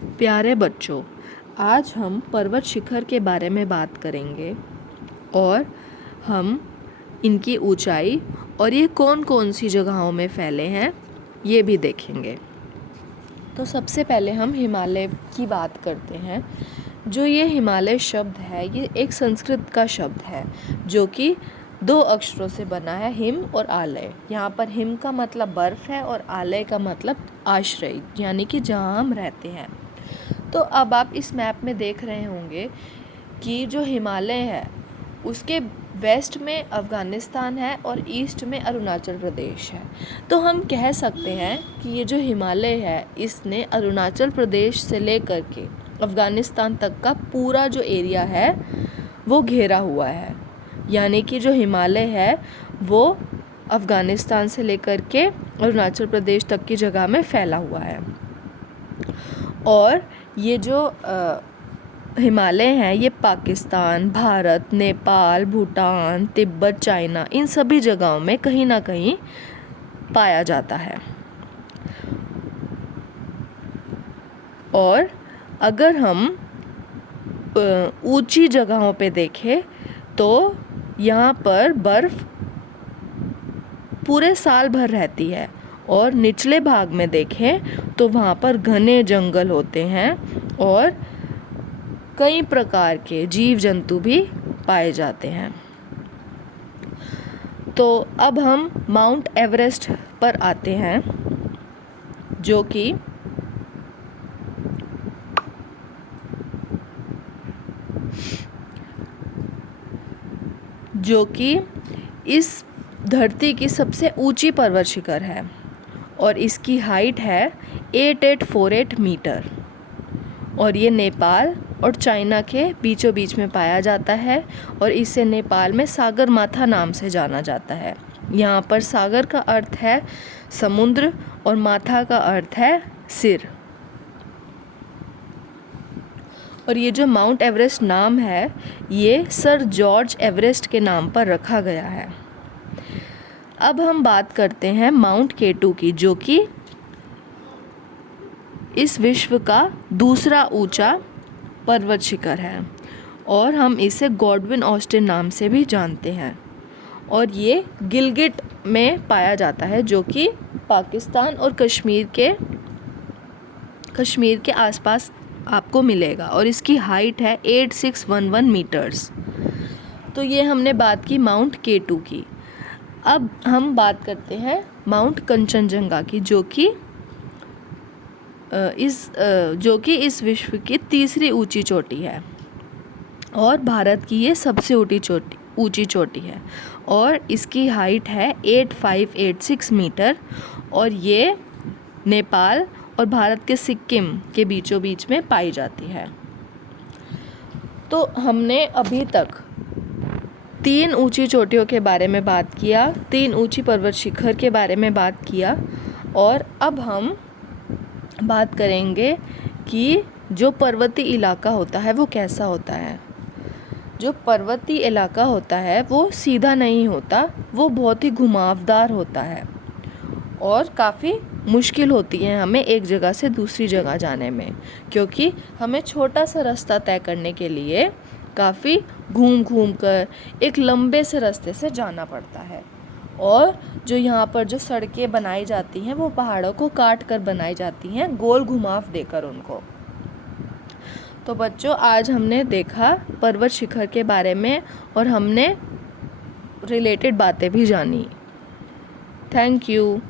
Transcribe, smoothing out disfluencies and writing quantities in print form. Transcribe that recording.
प्यारे बच्चों, आज हम पर्वत शिखर के बारे में बात करेंगे और हम इनकी ऊंचाई और ये कौन कौन सी जगहों में फैले हैं ये भी देखेंगे। तो सबसे पहले हम हिमालय की बात करते हैं। जो ये हिमालय शब्द है ये एक संस्कृत का शब्द है जो कि 2 अक्षरों से बना है, हिम और आलय। यहाँ पर हिम का मतलब बर्फ़ है और आलय का मतलब आश्रय, यानी कि जहाँ हम रहते हैं। तो अब आप इस मैप में देख रहे होंगे कि जो हिमालय है उसके वेस्ट में अफ़गानिस्तान है और ईस्ट में अरुणाचल प्रदेश है। तो हम कह सकते हैं कि ये जो हिमालय है इसने अरुणाचल प्रदेश से लेकर के अफ़गानिस्तान तक का पूरा जो एरिया है वो घेरा हुआ है। यानी कि जो हिमालय है वो अफ़गानिस्तान से लेकर के अरुणाचल प्रदेश तक की जगह में फैला हुआ है। और ये जो हिमालय हैं ये पाकिस्तान, भारत, नेपाल, भूटान, तिब्बत, चाइना, इन सभी जगहों में कहीं ना कहीं पाया जाता है। और अगर हम ऊंची जगहों पे देखें तो यहाँ पर बर्फ़ पूरे साल भर रहती है और निचले भाग में देखें तो वहाँ पर घने जंगल होते हैं और कई प्रकार के जीव जंतु भी पाए जाते हैं। तो अब हम माउंट एवरेस्ट पर आते हैं जो कि इस धरती की सबसे ऊंची पर्वत शिखर है और इसकी हाइट है 8848 मीटर और ये नेपाल और चाइना के बीचों बीच में पाया जाता है और इसे नेपाल में सागर माथा नाम से जाना जाता है। यहाँ पर सागर का अर्थ है समुद्र और माथा का अर्थ है सिर। और ये जो माउंट एवरेस्ट नाम है ये सर जॉर्ज एवरेस्ट के नाम पर रखा गया है। अब हम बात करते हैं माउंट केटू की, जो कि इस विश्व का दूसरा ऊंचा पर्वत शिखर है और हम इसे गॉडविन ऑस्टिन नाम से भी जानते हैं। और ये गिलगिट में पाया जाता है जो कि पाकिस्तान और कश्मीर के आसपास आपको मिलेगा और इसकी हाइट है 8611 मीटर्स। तो ये हमने बात की माउंट केटू की। अब हम बात करते हैं माउंट कंचनजंगा की, जो कि इस विश्व की तीसरी ऊंची चोटी है और भारत की ये सबसे ऊंची चोटी है और इसकी हाइट है 8586 मीटर और ये नेपाल और भारत के सिक्किम के बीचों बीच में पाई जाती है। तो हमने अभी तक 3 ऊंची चोटियों के बारे में बात किया, 3 ऊंची पर्वत शिखर के बारे में बात किया और अब हम बात करेंगे कि जो पर्वतीय इलाका होता है वो कैसा होता है। जो पर्वतीय इलाका होता है वो सीधा नहीं होता, वो बहुत ही घुमावदार होता है और काफ़ी मुश्किल होती है हमें एक जगह से दूसरी जगह जाने में, क्योंकि हमें छोटा सा रास्ता तय करने के लिए काफ़ी घूम कर एक लंबे से रास्ते से जाना पड़ता है। और जो यहाँ पर जो सड़कें बनाई जाती हैं वो पहाड़ों को काट कर बनाई जाती हैं, गोल घुमाव देकर उनको। तो बच्चों, आज हमने देखा पर्वत शिखर के बारे में और हमने रिलेटेड बातें भी जानी। Thank you.